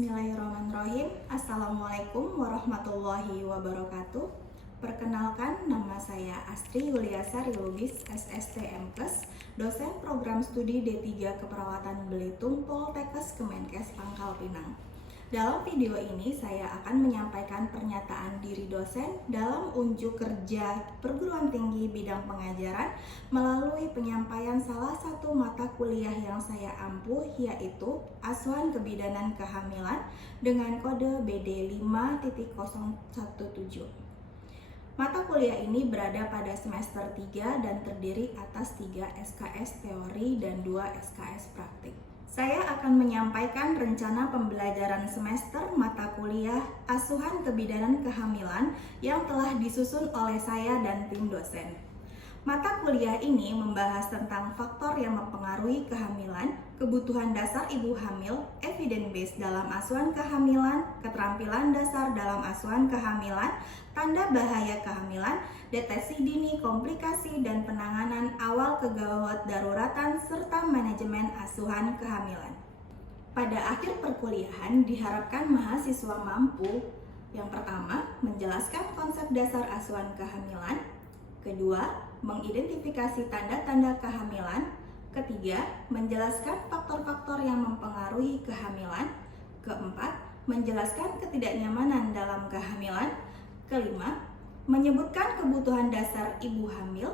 Bismillahirrahmanirrahim. Assalamualaikum warahmatullahi wabarakatuh. Perkenalkan, nama saya Astri Yuliasa Rilubis, SSTM Kes, dosen program studi D3 Keperawatan Belitung Poltekkes Kemenkes Pangkal Pinang. Dalam video ini saya akan menyampaikan pernyataan diri dosen dalam unjuk kerja perguruan tinggi bidang pengajaran melalui penyampaian salah satu mata kuliah yang saya ampuh, yaitu Asuhan Kebidanan Kehamilan dengan kode BD 5.017. Mata kuliah ini berada pada semester 3 dan terdiri atas 3 SKS teori dan 2 SKS praktik. Saya akan menyampaikan rencana pembelajaran semester mata kuliah Asuhan Kebidanan Kehamilan yang telah disusun oleh saya dan tim dosen. Mata kuliah ini membahas tentang faktor yang mempengaruhi kehamilan, kebutuhan dasar ibu hamil, evidence based dalam asuhan kehamilan, keterampilan dasar dalam asuhan kehamilan, tanda bahaya kehamilan, deteksi dini komplikasi dan penanganan awal kegawat daruratan, serta manajemen asuhan kehamilan. Pada akhir perkuliahan diharapkan mahasiswa mampu: yang pertama, menjelaskan konsep dasar asuhan kehamilan; kedua, mengidentifikasi tanda-tanda kehamilan; ketiga, menjelaskan faktor-faktor yang mempengaruhi kehamilan; keempat, menjelaskan ketidaknyamanan dalam kehamilan; kelima, menyebutkan kebutuhan dasar ibu hamil;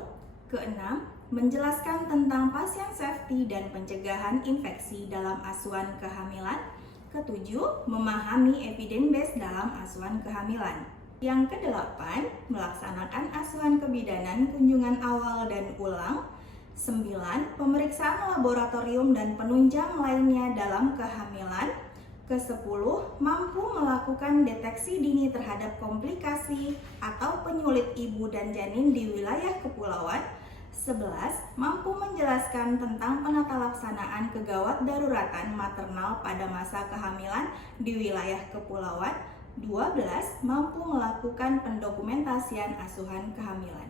keenam, menjelaskan tentang pasien safety dan pencegahan infeksi dalam asuhan kehamilan; ketujuh, memahami evidence based dalam asuhan kehamilan. Yang kedelapan, melaksanakan asuhan kebidanan kunjungan awal dan ulang. 9. Pemeriksaan laboratorium dan penunjang lainnya dalam kehamilan. Ke-10, mampu melakukan deteksi dini terhadap komplikasi atau penyulit ibu dan janin di wilayah kepulauan. 11. Mampu menjelaskan tentang penata laksanaan kegawat daruratan maternal pada masa kehamilan di wilayah kepulauan. 12. Mampu melakukan pendokumentasian asuhan kehamilan.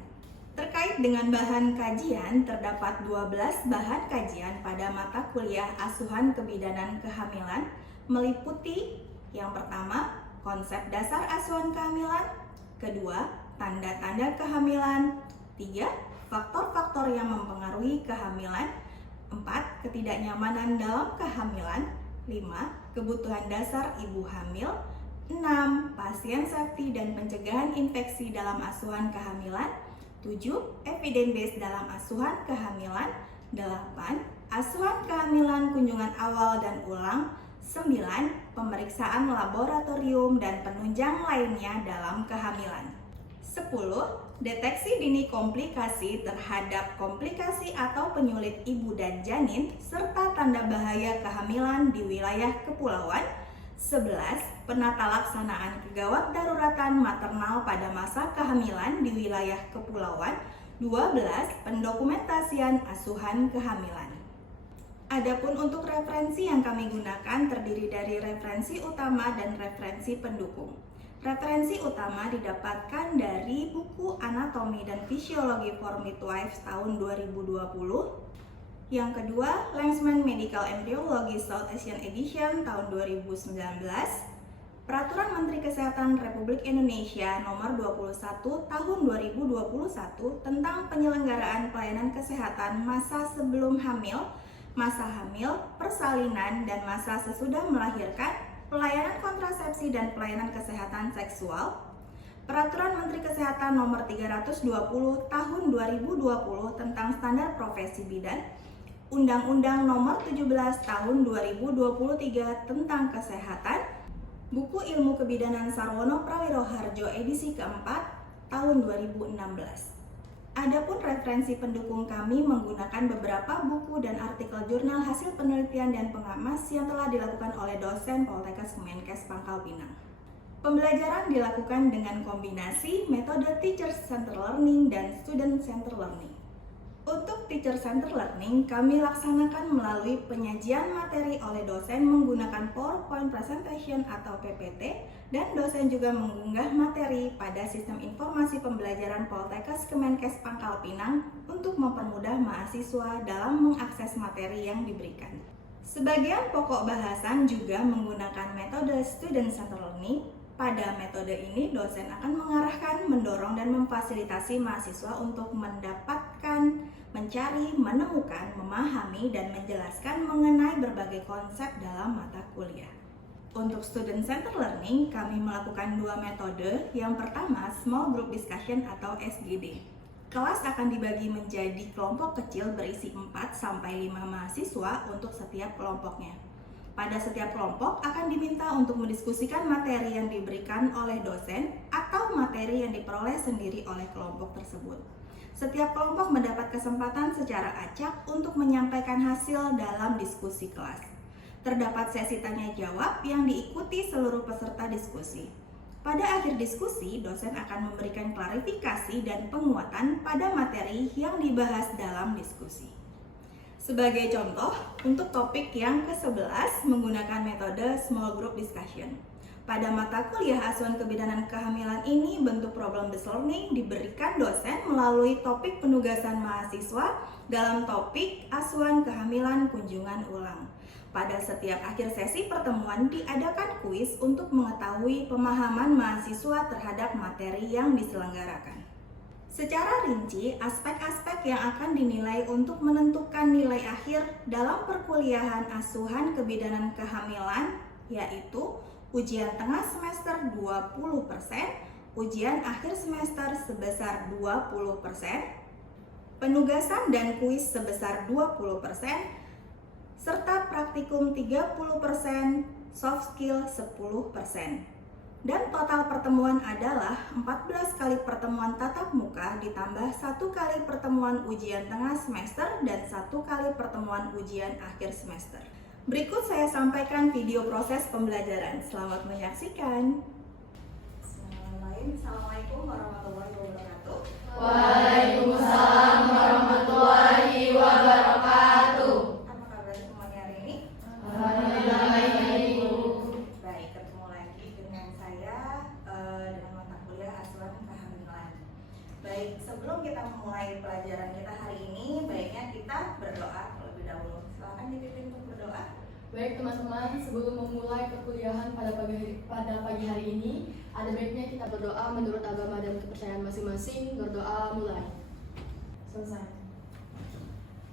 Terkait dengan bahan kajian, terdapat 12 bahan kajian pada mata kuliah Asuhan Kebidanan Kehamilan, meliputi: yang pertama, konsep dasar asuhan kehamilan; kedua, tanda-tanda kehamilan; 3. Faktor-faktor yang mempengaruhi kehamilan; 4. Ketidaknyamanan dalam kehamilan; 5. Kebutuhan dasar ibu hamil; 6. Pasien safety dan pencegahan infeksi dalam asuhan kehamilan; 7. Evidence based dalam asuhan kehamilan; 8. Asuhan kehamilan kunjungan awal dan ulang; 9. Pemeriksaan laboratorium dan penunjang lainnya dalam kehamilan. 10. Deteksi dini komplikasi terhadap komplikasi atau penyulit ibu dan janin serta tanda bahaya kehamilan di wilayah kepulauan. 11. Penata laksanaan kegawat daruratan maternal pada masa kehamilan di wilayah kepulauan. 12. Pendokumentasian asuhan kehamilan. Adapun untuk referensi yang kami gunakan terdiri dari referensi utama dan referensi pendukung. Referensi utama didapatkan dari buku Anatomi dan Fisiologi for Midwives tahun 2020. Yang kedua, Lancement Medical Embryology South Asian Edition tahun 2019. Peraturan Menteri Kesehatan Republik Indonesia Nomor 21 Tahun 2021 tentang penyelenggaraan pelayanan kesehatan masa sebelum hamil, masa hamil, persalinan, dan masa sesudah melahirkan, pelayanan kontrasepsi dan pelayanan kesehatan seksual. Peraturan Menteri Kesehatan Nomor 320 Tahun 2020 tentang standar profesi bidan. Undang-Undang Nomor 17 Tahun 2023 tentang Kesehatan. Buku Ilmu Kebidanan Sarwono Prawiro Harjo edisi keempat tahun 2016. Adapun referensi pendukung kami menggunakan beberapa buku dan artikel jurnal hasil penelitian dan pengamas yang telah dilakukan oleh dosen Poltekkes Kemenkes Pangkal Pinang. Pembelajaran dilakukan dengan kombinasi metode teacher-centered learning dan student-centered learning. Untuk teacher-centered learning, kami laksanakan melalui penyajian materi oleh dosen menggunakan PowerPoint presentation atau PPT, dan dosen juga mengunggah materi pada sistem informasi pembelajaran Poltekkes Kemenkes Pangkal Pinang untuk mempermudah mahasiswa dalam mengakses materi yang diberikan. Sebagian pokok bahasan juga menggunakan metode student-centered learning. Pada metode ini, dosen akan mengarahkan, mendorong, dan memfasilitasi mahasiswa untuk mendapatkan, mencari, menemukan, memahami, dan menjelaskan mengenai berbagai konsep dalam mata kuliah. Untuk student-centered learning, kami melakukan dua metode. Yang pertama, small group discussion atau SGD. Kelas akan dibagi menjadi kelompok kecil berisi 4-5 mahasiswa untuk setiap kelompoknya. Pada setiap kelompok akan diminta untuk mendiskusikan materi yang diberikan oleh dosen atau materi yang diperoleh sendiri oleh kelompok tersebut. Setiap kelompok mendapat kesempatan secara acak untuk menyampaikan hasil dalam diskusi kelas. Terdapat sesi tanya jawab yang diikuti seluruh peserta diskusi. Pada akhir diskusi, dosen akan memberikan klarifikasi dan penguatan pada materi yang dibahas dalam diskusi. Sebagai contoh, untuk topik yang ke-11 menggunakan metode small group discussion. Pada mata kuliah asuhan kebidanan kehamilan ini, bentuk problem-based learning diberikan dosen melalui topik penugasan mahasiswa dalam topik asuhan kehamilan kunjungan ulang. Pada setiap akhir sesi pertemuan diadakan kuis untuk mengetahui pemahaman mahasiswa terhadap materi yang diselenggarakan. Secara rinci, aspek-aspek yang akan dinilai untuk menentukan nilai akhir dalam perkuliahan asuhan kebidanan kehamilan yaitu ujian tengah semester 20%, ujian akhir semester sebesar 20%, penugasan dan kuis sebesar 20%, serta praktikum 30%, soft skill 10%. Dan total pertemuan adalah 14 kali pertemuan tatap muka ditambah 1 kali pertemuan ujian tengah semester dan 1 kali pertemuan ujian akhir semester. Berikut saya sampaikan video proses pembelajaran. Selamat menyaksikan. Assalamualaikum warahmatullahi wabarakatuh. Waalaikumsalam warahmatullahi wabarakatuh. Apa kabar semuanya hari ini? Alhamdulillah baik. Baik, ketemu lagi dengan saya dengan mata kuliah asuhan kehamilan. Baik, sebelum kita memulai pelajaran kita hari ini, baiknya kita berdoa terlebih dahulu. Silakan dipimpin untuk berdoa. Baik teman-teman, sebelum memulai perkuliahan pada pagi hari ini, ada baiknya kita berdoa menurut agama dan kepercayaan masing-masing. Berdoa mulai. Selesai.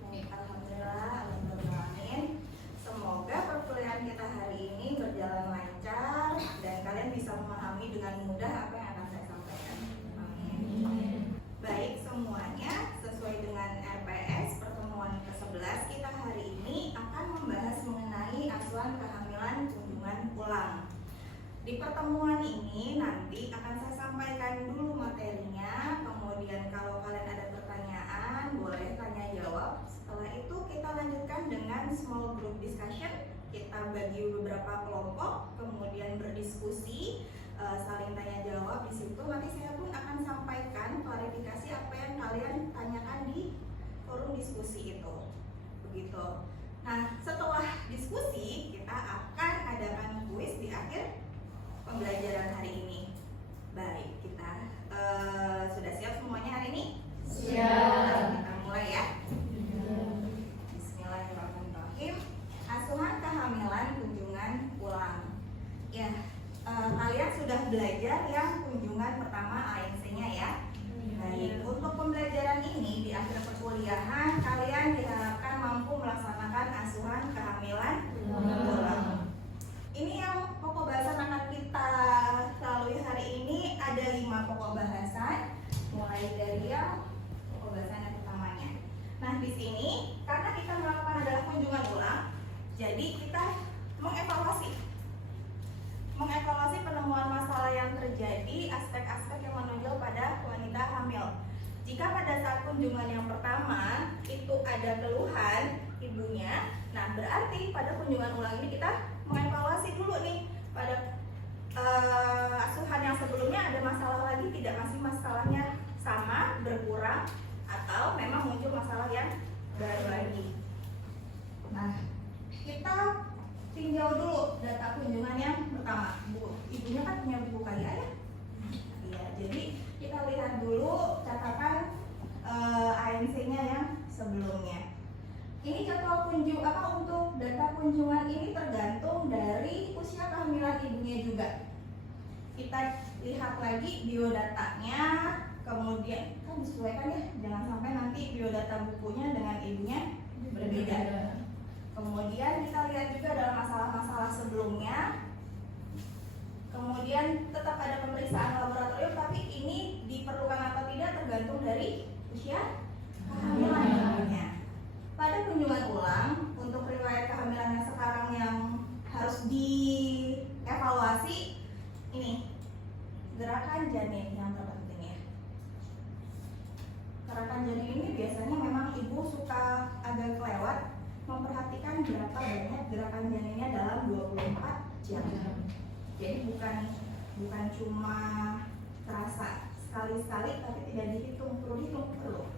Baik, alhamdulillah, alamin. Semoga perkuliahan kita hari ini berjalan lancar dan kalian bisa memahami dengan mudah apa yang akan saya sampaikan. Amin. Baik semuanya, sesuai dengan RPS pertemuan ke-11 kita hari ini akan membahas mengenai asuhan kehamilan kunjungan ulang. Di pertemuan ini nanti akan saya sampaikan dulu materinya, kemudian kalau kalian ada pertanyaan boleh tanya jawab. Setelah itu kita lanjutkan dengan small group discussion. Kita bagi beberapa kelompok, kemudian berdiskusi, saling tanya jawab. Di situ nanti saya pun akan sampaikan klarifikasi apa yang kalian tanyakan di forum diskusi itu. Begitu. Nah, setelah diskusi kita akan adakan kuis di akhir pembelajaran hari ini. Baik, kita sudah siap semuanya hari ini? Siap. Kita mulai ya. Bismillahirrahmanirrahim. Asuhan kehamilan kunjungan ulang. Ya, kalian sudah belajar yang kunjungan pertama ANC-nya ya. Baik, untuk pembelajaran ini di akhir perkuliahan kalian diharapkan mampu melaksanakan asuhan kehamilan ulang. Ini yang pokok bahasan akan kita lalui hari ini ada 5 pokok bahasan, mulai dari yang pokok bahasan yang pertamanya. Nah, di sini karena kita melakukan adalah kunjungan ulang, jadi kita mengevaluasi penemuan masalah yang terjadi, aspek-aspek yang menonjol pada wanita hamil. Jika pada saat kunjungan yang pertama itu ada keluhan ibunya, nah berarti pada kunjungan ulang ini kita mengevaluasi dulu nih pada asuhan yang sebelumnya ada masalah lagi tidak, masih masalahnya sama, berkurang, atau memang muncul masalah yang baru lagi. Nah, kita tinjau dulu data kunjungan yang pertama. Ibunya kan punya buku KIA ya? Iya, jadi kita lihat dulu catatan ANC-nya yang sebelumnya. Ini jadwal untuk data kunjungan ini tergantung dari usia kehamilan ibunya juga. Kita lihat lagi biodatanya, kemudian kan disesuaikan ya, jangan sampai nanti biodata bukunya dengan ibunya berbeda. Kemudian kita lihat juga dalam masalah-masalah sebelumnya. Kemudian tetap ada pemeriksaan laboratorium, tapi ini diperlukan atau tidak tergantung dari usia kehamilan ibunya. Pada kunjungan ulang, untuk riwayat kehamilan yang sekarang yang harus dievaluasi, ini gerakan janin yang terpenting ya. Gerakan janin ini biasanya memang ibu suka agak kelewat memperhatikan berapa banyak gerakan janinnya dalam 24 jam. Jadi bukan cuma terasa sekali-sekali tapi tidak dihitung, perlu.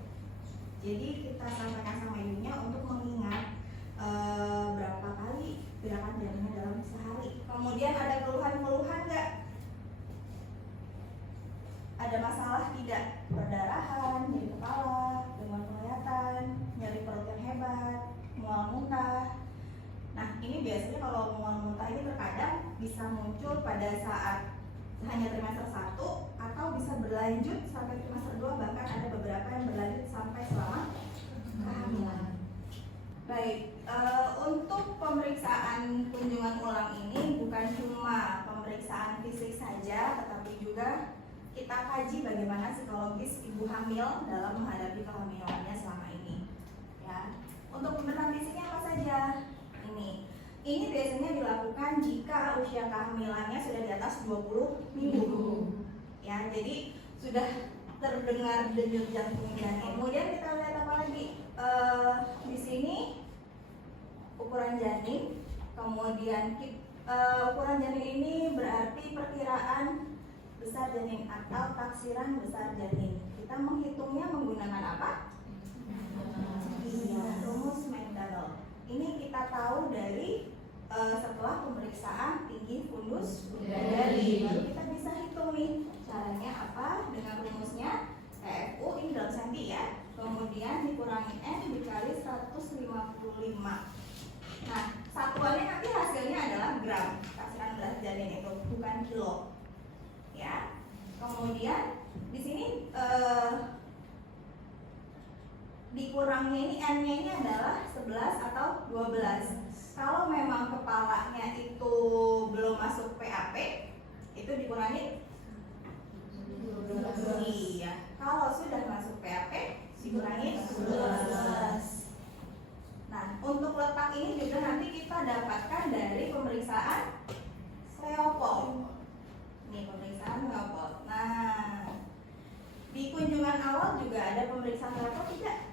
Jadi kita sampaikan sama ibunya untuk mengingat berapa kali gerakan janinnya dalam sehari. Kemudian ada keluhan-keluhan nggak? Ada masalah tidak? Perdarahan, nyeri kepala, gangguan penglihatan, nyeri perut yang hebat, mual muntah. Nah ini biasanya kalau mual muntah ini terkadang bisa muncul pada saat hanya trimester 1 atau bisa berlanjut sampai trimester 2, bahkan ada beberapa yang berlanjut sampai selama kehamilan. Baik, untuk pemeriksaan kunjungan ulang ini bukan cuma pemeriksaan fisik saja, tetapi juga kita kaji bagaimana psikologis ibu hamil dalam menghadapi kehamilannya selama ini. Ya, untuk pemeriksaan fisiknya apa saja? Ini biasanya dilakukan jika usia kehamilannya sudah di atas 20 minggu. Ya, jadi sudah terdengar denyut jantung janin. Kemudian kita lihat apa lagi? Di sini ukuran janin. Kemudian ukuran janin ini berarti perkiraan besar janin atau taksiran besar janin. Kita menghitungnya menggunakan apa? Iya, rumus Mendel. Ini kita tahu dari setelah pemeriksaan tinggi fundus udari. Lalu kita bisa hitung nih caranya apa dengan rumusnya TFU ini dalam senti ya. Kemudian dikurangi N dikali 155. Nah satuannya nanti hasilnya adalah gram. Taksiran berat janin itu bukan kilo. Ya. Kemudian di sini dikurangnya ini N-nya ini adalah 11 atau 12. Kalau memang kepalanya itu belum masuk PAP, itu dikurangi 12. Iya. Kalau sudah masuk PAP, dikurangi 11. Nah, untuk letak ini juga nanti kita dapatkan dari pemeriksaan Leopold. Ini pemeriksaan Leopold. Nah, di kunjungan awal juga ada pemeriksaan Leopold tidak?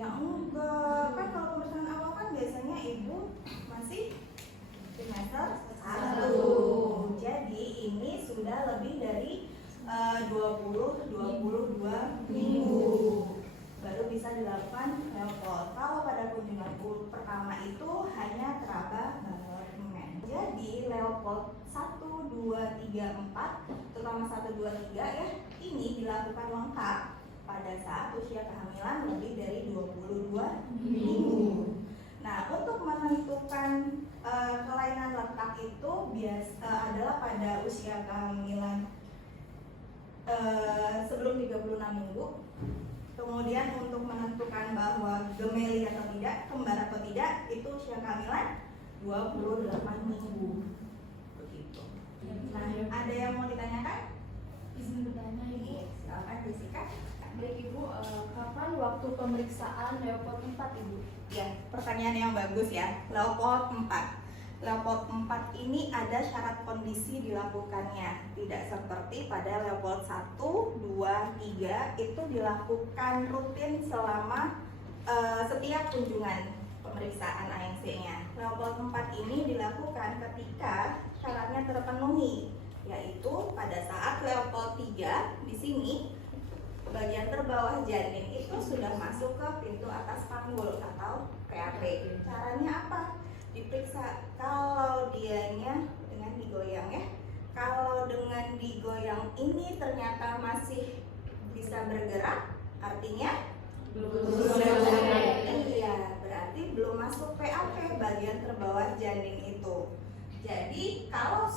Ya enggak, kan kalau pemeriksaan awal kan biasanya ibu masih trimester 1. Jadi ini sudah lebih dari 22 minggu baru bisa dilakukan Leopold. Kalau pada kunjungan pertama itu hanya teraba Bannerman. Jadi Leopold 1, 2, 3, 4, terutama 1, 2, 3 ya, ini dilakukan lengkap pada saat usia kehamilan lebih dari 22 minggu. Nah, untuk menentukan kelainan letak itu adalah pada usia kehamilan sebelum 36 minggu. Kemudian untuk menentukan bahwa gemeli atau tidak, kembar atau tidak, itu usia kehamilan 28 minggu. Begitu. Nah, ada yang mau ditanyakan? Izin bertanya Ibu. Silakan Jessica. Baik Ibu, kapan waktu pemeriksaan Leopold 4 Ibu? Ya, pertanyaan yang bagus ya. Leopold 4. Leopold 4 ini ada syarat kondisi dilakukannya. Tidak seperti pada Leopold 1, 2, 3 itu dilakukan rutin selama setiap kunjungan pemeriksaan ANC-nya. Leopold 4 ini dilakukan ketika syaratnya terpenuhi, yaitu pada saat Leopold 3 di sini bagian terbawah janin itu sudah masuk ke pintu atas panggul atau PAP. Caranya apa? Diperiksa. Kalau dianya dengan digoyang ya. Kalau dengan digoyang ini ternyata masih bisa bergerak, Artinya Belum iya, berarti belum masuk PAP bagian terbawah janin itu. Jadi kalau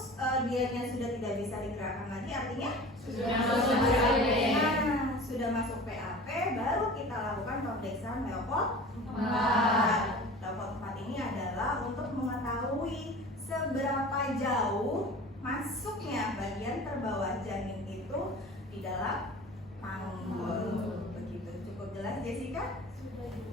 dianya sudah tidak bisa digerakkan lagi, artinya Sudah masuk PAP. Nah, sudah masuk PAP, baru kita lakukan pemeriksaan Leopold 4. Leopold 4 ini adalah untuk mengetahui seberapa jauh masuknya bagian terbawah janin itu di dalam panggul. Begitu. Cukup jelas, Jessica?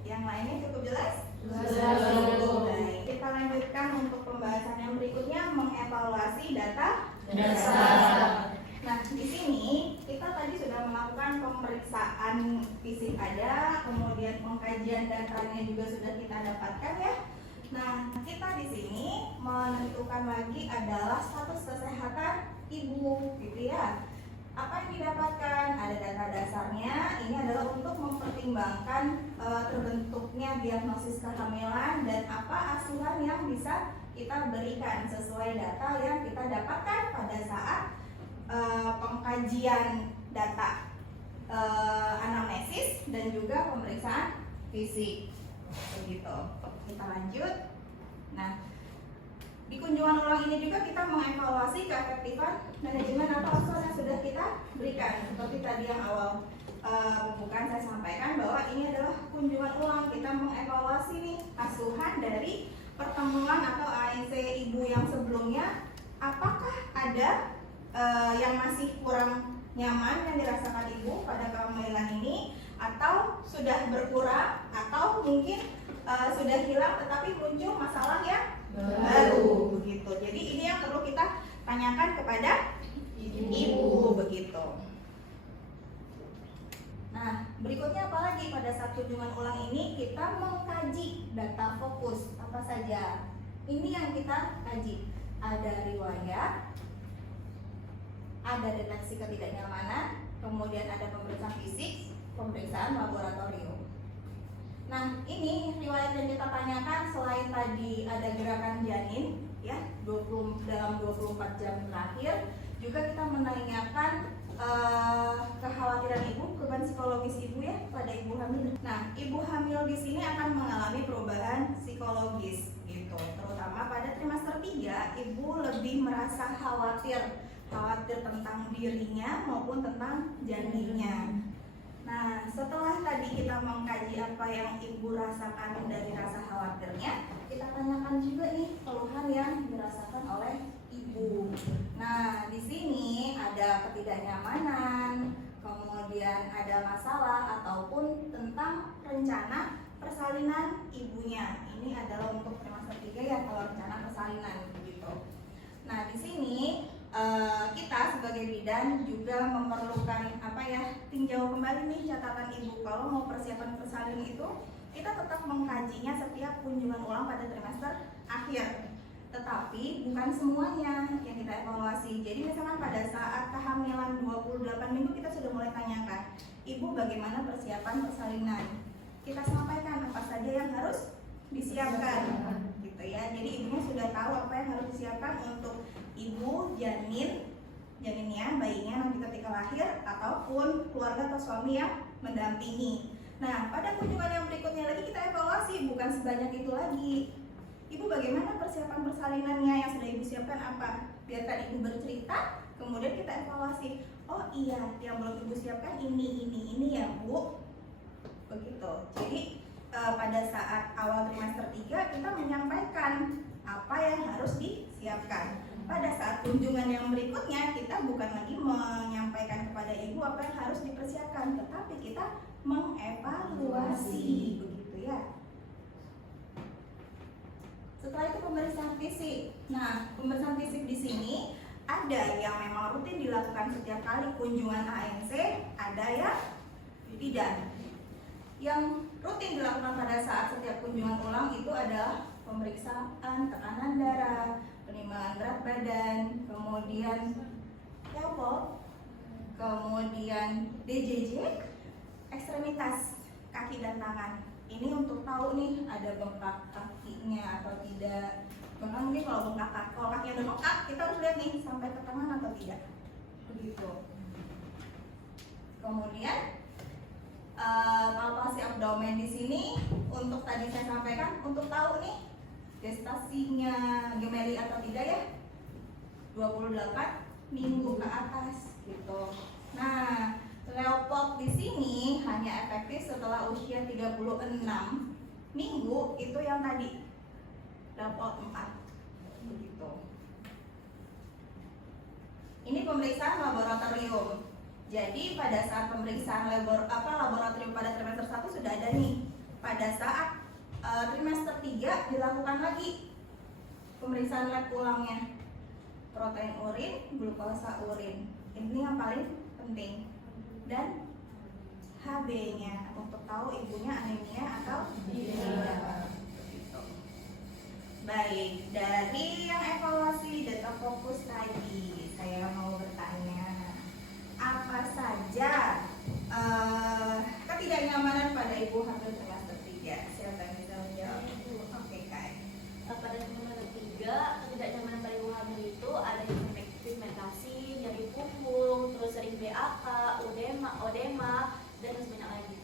Yang lainnya cukup jelas? Cukup. Baik, kita lanjutkan untuk pembahasan yang berikutnya, mengevaluasi data Dasar. Nah, di sini kita tadi sudah melakukan pemeriksaan fisik ada, kemudian pengkajian datanya juga sudah kita dapatkan ya. Nah, kita di sini menentukan lagi adalah status kesehatan ibu, gitu ya. Apa yang didapatkan? Ada data dasarnya. Ini adalah untuk mempertimbangkan terbentuknya diagnosis kehamilan dan apa asuhan yang bisa kita berikan sesuai data yang kita dapatkan pada saat pengkajian data anamnesis dan juga pemeriksaan fisik. Begitu. Kita lanjut. Nah, di kunjungan ulang ini juga kita mengevaluasi keefektifan manajemen atau asuhan yang sudah kita berikan. Seperti tadi yang awal pembukaan saya sampaikan bahwa ini adalah kunjungan ulang, kita mengevaluasi nih asuhan dari pertemuan atau ANC ibu yang sebelumnya, apakah ada yang masih kurang nyaman yang dirasakan ibu pada kehamilan ini, atau sudah berkurang, atau mungkin sudah hilang tetapi muncul masalah yang baru begitu. Jadi ini yang perlu kita tanyakan kepada ibu begitu. Nah, berikutnya apalagi pada saat kunjungan ulang ini kita mengkaji data fokus apa saja. Ini yang kita kaji. Ada riwayat, ada deteksi ketidaknyamanan, kemudian ada pemeriksaan fisik, pemeriksaan laboratorium. Nah, ini riwayat yang kita tanyakan selain tadi ada gerakan janin ya, dalam 24 jam terakhir, juga kita menanyakan kekhawatiran ibu, beban psikologis ibu ya pada ibu hamil. Nah, ibu hamil di sini akan mengalami perubahan psikologis gitu. Terutama pada trimester 3, ibu lebih merasa khawatir tentang dirinya maupun tentang janinnya. Nah, setelah tadi kita mengkaji apa yang ibu rasakan dari rasa khawatirnya, kita tanyakan juga nih keluhan yang dirasakan oleh ibu. Nah, di sini ada ketidaknyamanan, kemudian ada masalah ataupun tentang rencana persalinan ibunya. Ini adalah untuk trimester 3 ya, kalau rencana persalinan begitu. Nah, di sini kita sebagai bidan juga memerlukan tinjau kembali nih catatan ibu. Kalau mau persiapan persalin itu, kita tetap mengkajinya setiap kunjungan ulang pada trimester akhir. Tetapi bukan semuanya yang kita evaluasi. Jadi misalkan pada saat kehamilan 28 minggu kita sudah mulai tanyakan, ibu bagaimana persiapan persalinan? Kita sampaikan apa saja yang harus disiapkan, gitu ya. Jadi ibunya sudah tahu apa yang harus disiapkan untuk ibu, janinnya, bayinya nanti ketika lahir, ataupun keluarga atau suami yang mendampingi. Nah, pada kunjungan yang berikutnya lagi kita evaluasi, bukan sebanyak itu lagi. Ibu bagaimana persiapan persalinannya yang sudah ibu siapkan apa? Biarkan ibu bercerita, kemudian kita evaluasi. Oh iya, yang belum ibu siapkan ini ya bu. Begitu. Jadi pada saat awal trimester 3 kita menyampaikan apa yang harus disiapkan. Pada saat kunjungan yang berikutnya kita bukan lagi menyampaikan kepada ibu apa yang harus dipersiapkan, tetapi kita mengevaluasi, begitu ya. Setelah itu pemeriksaan fisik. Nah, pemeriksaan fisik di sini ada yang memang rutin dilakukan setiap kali kunjungan ANC, ada yang tidak. Yang rutin dilakukan pada saat setiap kunjungan ulang itu adalah pemeriksaan tekanan darah, penimbangan berat badan, kemudian Leopold, kemudian DJJ, ekstremitas kaki dan tangan. Ini untuk tahu nih ada bengkak kakinya atau tidak. Bahkan mungkin kalau kakinya udah bengkak, kita harus lihat nih sampai ke tangan atau tidak. Begitu. Kemudian palpasi abdomen di sini untuk tadi saya sampaikan untuk tahu nih gestasinya gemeli atau tidak ya 28 minggu ke atas gitu. Nah, Leopold di sini hanya efektif setelah usia 36 minggu itu yang tadi Leopold 4 begitu. Ini pemeriksaan laboratorium. Jadi pada saat pemeriksaan laboratorium pada trimester 1 sudah ada nih. Pada saat trimester 3 dilakukan lagi pemeriksaan lab ulangnya. Protein urin, glukosa urin. Ini yang paling penting. Dan HB-nya untuk tahu ibunya anemia atau tidak. Baik, dari yang evaluasi data fokus tadi, saya mau bertanya, apa saja ketidaknyamanan pada ibu hamil trimester 3? Siapa yang bisa menjawab? Oke, Kak. Pada trimester 3, ketidaknyamanan pada ibu hamil itu ada pigmentasi, nyeri punggung, terus sering BAK, odema, dan masih banyak lagi.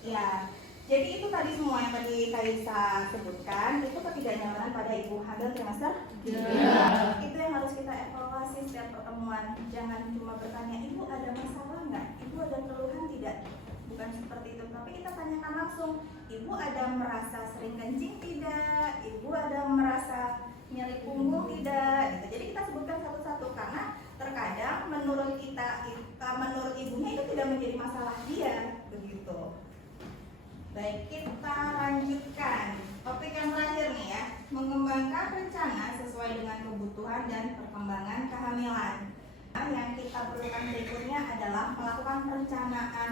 Ya, jadi itu tadi semua yang tadi Kaisa sebutkan, itu ketidaknyamanan pada ibu hamil trimester 3. Itu yang harus kita evaluasi setiap pertemuan. Jangan cuma bertanya, ibu ada masalah nggak? Ibu ada keluhan tidak? Bukan seperti itu, tapi kita tanyakan langsung, ibu ada merasa sering kencing tidak? Ibu ada merasa nyeri punggung tidak? Gitu. Jadi kita sebutkan satu-satu karena terkadang menurut ibunya itu tidak menjadi masalah dia, begitu. Baik, kita lanjutkan topik yang terakhir nih ya, mengembangkan rencana sesuai dengan kebutuhan dan perkembangan kehamilan. Yang kita perlukan berikutnya adalah melakukan perencanaan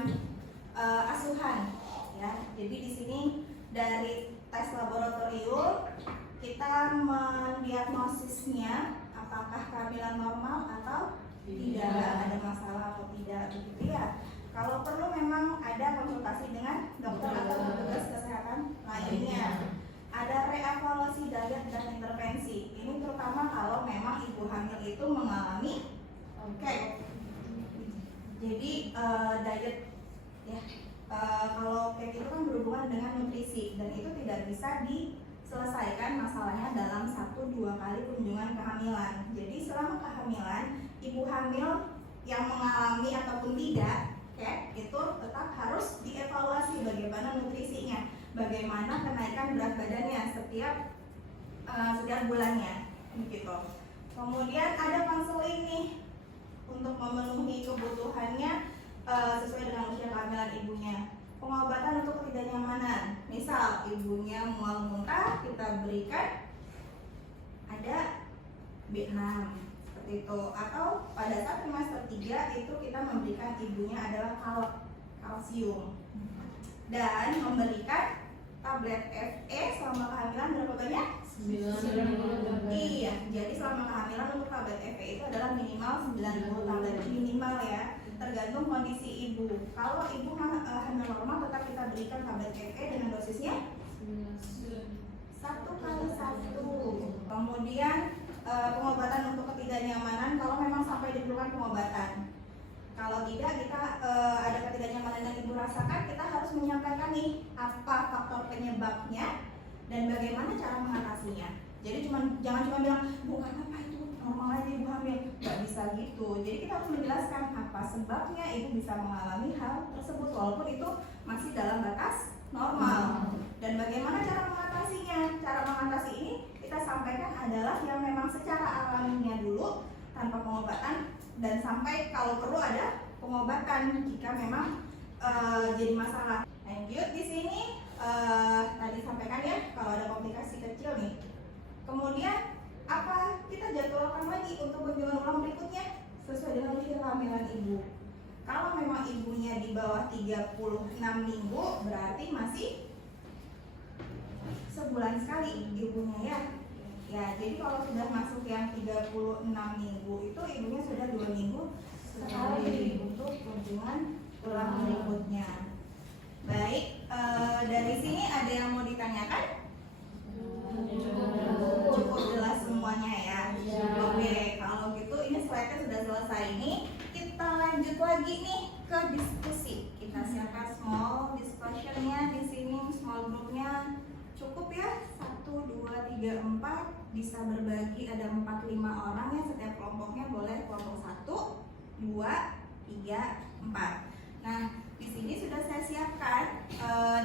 asuhan ya. Jadi di sini dari tes laboratorium kita mendiagnosisnya apakah kehamilan normal atau tidak, ada masalah atau tidak begitu ya. Kalau perlu memang ada konsultasi dengan dokter atau petugas kesehatan lainnya. Ada reevaluasi diet dan intervensi. Ini terutama kalau memang ibu hamil itu mengalami jadi diet ya. Kalau kayak itu kan berhubungan dengan nutrisi dan itu tidak bisa diselesaikan masalahnya dalam 1-2 kali kunjungan kehamilan. Jadi selama kehamilan ibu hamil yang mengalami ataupun tidak itu tetap harus dievaluasi bagaimana nutrisinya, bagaimana kenaikan berat badannya setiap bulannya, begitu. Kemudian ada konseling nih untuk memenuhi kebutuhannya sesuai dengan usia kehamilan ibunya. Pengobatan untuk ketidaknyamanan, misal ibunya mual muntah, kita berikan ada B6 itu, atau pada saat trimester 3 itu kita memberikan ibunya adalah kalsium dan memberikan tablet Fe selama kehamilan berapa banyak? 9. Iya, jadi selama kehamilan untuk tablet Fe itu adalah minimal 90 tablet, minimal ya, tergantung kondisi ibu. Kalau ibu hamil normal tetap kita berikan tablet Fe dengan dosisnya 1x1. Kemudian pengobatan untuk ketidaknyamanan kalau memang sampai diperlukan pengobatan. Kalau tidak, kita ada ketidaknyamanan yang ibu rasakan, kita harus menyampaikan nih apa faktor penyebabnya dan bagaimana cara mengatasinya. Jadi jangan cuma bilang, bu apa itu normal aja ibu hamil, nggak bisa gitu. Jadi kita harus menjelaskan apa sebabnya ibu bisa mengalami hal tersebut walaupun itu masih dalam batas normal. Dan bagaimana cara mengatasinya? Cara mengatasi ini kita sampaikan adalah yang memang secara alaminya dulu tanpa pengobatan, dan sampai kalau perlu ada pengobatan jika memang jadi masalah. Lanjut di sini tadi sampaikan ya kalau ada komplikasi kecil nih. Kemudian apa kita jadwalkan lagi untuk kunjungan ulang berikutnya sesuai dengan usia kehamilan ibu. Kalau memang ibunya di bawah 36 minggu berarti masih sebulan sekali ibunya ya. Ya, jadi kalau sudah masuk yang 36 minggu itu ibunya sudah 2 minggu sekali untuk kunjungan ulang berikutnya. Baik, dari sini ada yang mau ditanyakan? Cukup jelas semuanya ya. Oke, kalau gitu ini slide-nya sudah selesai nih. Kita lanjut lagi nih ke diskusi. Kita siapkan semua bisa berbagi, ada 4-5 orang ya, setiap kelompoknya boleh kelompok 1, 2, 3, 4. Nah, di sini sudah saya siapkan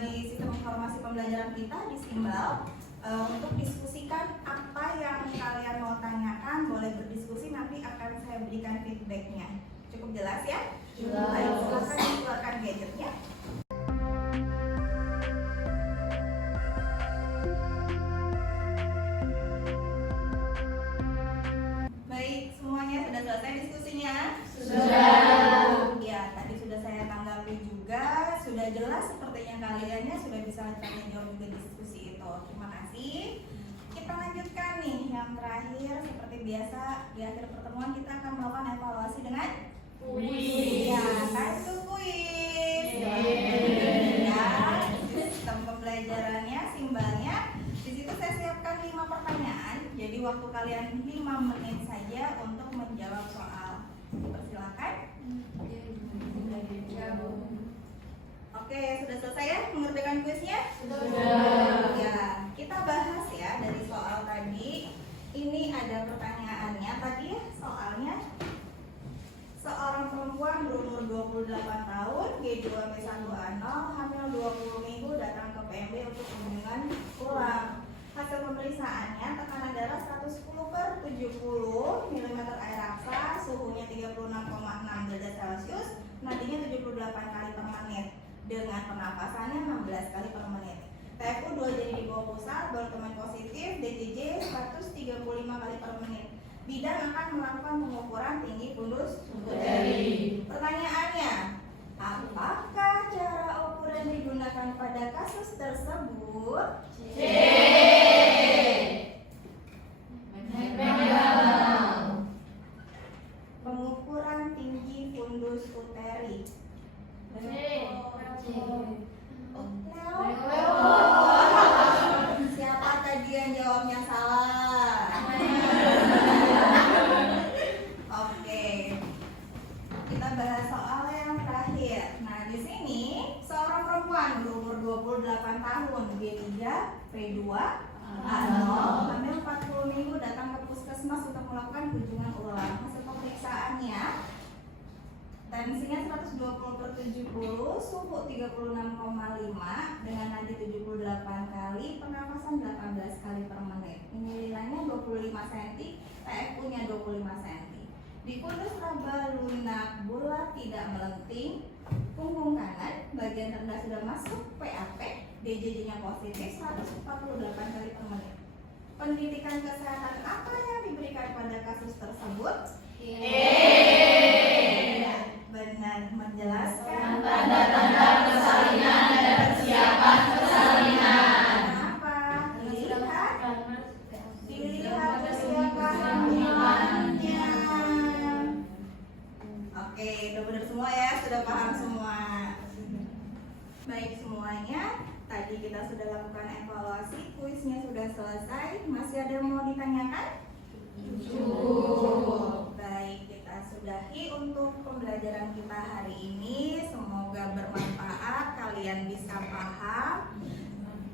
di sistem informasi pembelajaran kita di Simbal untuk diskusikan apa yang kalian mau tanyakan, boleh berdiskusi, nanti akan saya berikan feedbacknya. Cukup jelas ya? Jelas. Ayo silakan dikeluarkan gadgetnya. Baik, semuanya sudah selesai diskusinya? Sudah. Ya, tadi sudah saya tanggapi juga, sudah jelas sepertinya kaliannya sudah bisa tanya jawab juga diskusi itu. Terima kasih. Kita lanjutkan nih yang terakhir, seperti biasa di akhir pertemuan kita akan melakukan evaluasi dengan Kuis. ya, kartu kuis. Yeay. Ya, sistem pembelajarannya, simbalnya. Di situ saya siapkan 5 pertanyaan. Jadi waktu kalian 5 menit saja untuk menjawab soal. Persilakan. Oke, sudah selesai ya mengerjakan kuisnya? Sudah. Ya, kita bahas ya dari soal tadi. Ini ada pertanyaannya tadi ya, soalnya. Seorang perempuan berumur 28 tahun, G2B1A0, hamil 20 minggu, datang ke PMB untuk kunjungan ulang. Hasil pemeriksaannya, tekanan darah 110/70 mm air raksa, suhunya 36,6 derajat Celcius, nadinya 78 kali per menit, dengan pernapasannya 16 kali per menit. TFU 2 jari di bawah pusat, berteman positif, DJJ 135 kali per menit. Bidan akan melakukan pengukuran tinggi fundus uteri. Pertanyaannya, apakah cara ukuran digunakan pada kasus tersebut? C. Pengukuran tinggi fundus uteri. Oh, Leo. Siapa tadi yang jawabnya salah? Oke. Kita bahas soal yang terakhir. Nah, di sini seorang perempuan berumur 28 tahun, B3, P2, A0, hamil 40 minggu, datang ke puskesmas untuk melakukan kunjungan ulang. Hasil pemeriksaannya, tensinya 120/70, suhu 36,5 dengan nadi 78 kali, pernapasan 18 kali per menit. Ini nilainya 25 cm, TFU-nya 25 cm. Di fundus raba lunak bulat tidak melenting, punggung kanan bagian rendah sudah masuk PAP, DJJ-nya positif 148 kali per menit. Pendidikan kesehatan apa yang diberikan pada kasus tersebut? Benar, menjelaskan Tanda-tanda persalinan dan persiapan persalinan. Kenapa? Dilihat persiapan Kehamilannya. Oke, udah benar semua ya, sudah paham semua. Baik semuanya, tadi kita sudah lakukan evaluasi, kuisnya sudah selesai. Masih ada yang mau ditanyakan? Cukup. Baik, kita sudahi untuk pembelajaran kita hari ini. Semoga bermanfaat, kalian bisa paham.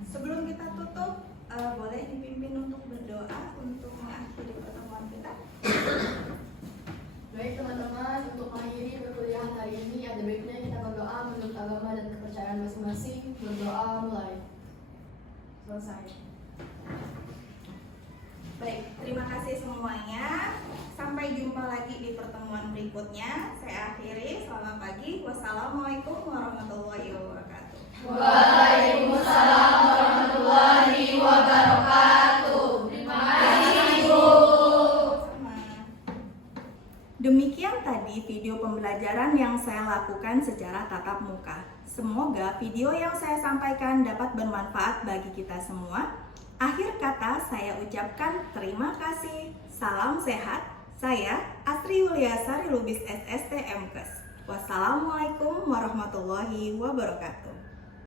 Sebelum kita tutup, boleh dipimpin untuk berdoa untuk mengakhiri pertemuan kita. Baik teman-teman, untuk mengakhiri perkuliahan hari ini ada baiknya kita berdoa menurut agama dan kepercayaan masing-masing. Berdoa mulai. Selesai. Baik, terima kasih semuanya. Sampai jumpa lagi di pertemuan berikutnya. Saya akhiri, selamat pagi. Wassalamualaikum warahmatullahi wabarakatuh. Waalaikumsalam warahmatullahi wabarakatuh. Terima kasih Ibu. Sama. Demikian tadi video pembelajaran yang saya lakukan secara tatap muka. Semoga video yang saya sampaikan dapat bermanfaat bagi kita semua. Akhir kata saya ucapkan terima kasih. Salam sehat. Saya Astri Yuliasari Lubis SST MKes. Wassalamualaikum warahmatullahi wabarakatuh.